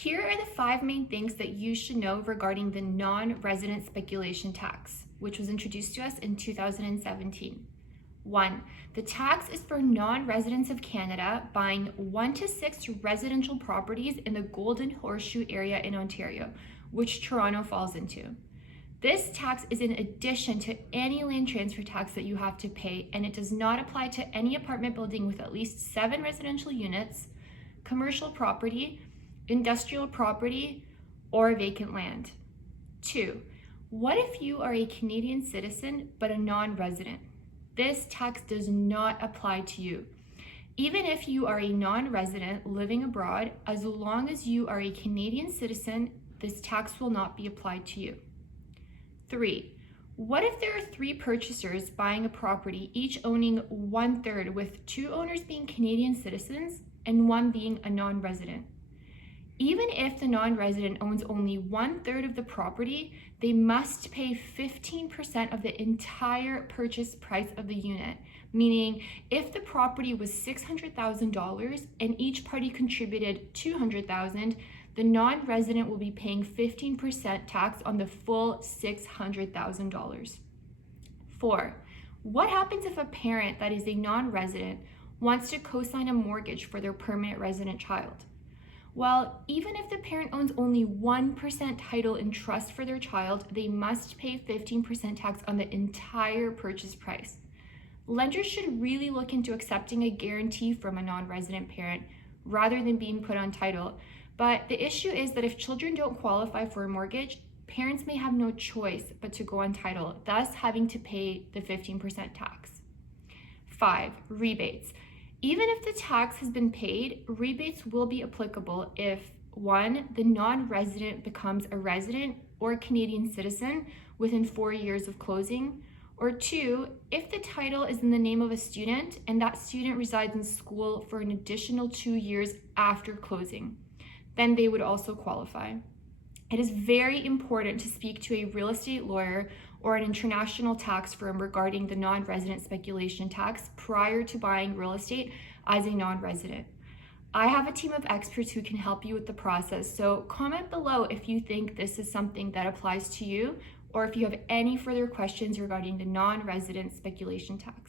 Here are the 5 main things that you should know regarding the non-resident speculation tax, which was introduced to us in 2017. 1. The tax is for non-residents of Canada buying 1 to 6 residential properties in the Golden Horseshoe area in Ontario, which Toronto falls into. This tax is in addition to any land transfer tax that you have to pay, and it does not apply to any apartment building with at least 7 residential units, commercial property, industrial property, or vacant land. 2. What if you are a Canadian citizen but a non-resident? This tax does not apply to you. Even if you are a non-resident living abroad, as long as you are a Canadian citizen, this tax will not be applied to you. 3. What if there are 3 purchasers buying a property, each owning 1/3, with 2 owners being Canadian citizens and 1 being a non-resident? Even if the non-resident owns only 1/3 of the property, they must pay 15% of the entire purchase price of the unit. Meaning, if the property was $600,000 and each party contributed $200,000, the non-resident will be paying 15% tax on the full $600,000. 4. What happens if a parent that is a non-resident wants to co-sign a mortgage for their permanent resident child? Well, even if the parent owns only 1% title and trust for their child, they must pay 15% tax on the entire purchase price. Lenders should really look into accepting a guarantee from a non-resident parent rather than being put on title. But the issue is that if children don't qualify for a mortgage, parents may have no choice but to go on title, thus having to pay the 15% tax. 5. Rebates. Even if the tax has been paid, rebates will be applicable if 1. The non-resident becomes a resident or Canadian citizen within 4 years of closing, or 2. If the title is in the name of a student and that student resides in school for an additional 2 years after closing, then they would also qualify. It is very important to speak to a real estate lawyer or an international tax firm regarding the non-resident speculation tax prior to buying real estate as a non-resident. I have a team of experts who can help you with the process, so comment below if you think this is something that applies to you or if you have any further questions regarding the non-resident speculation tax.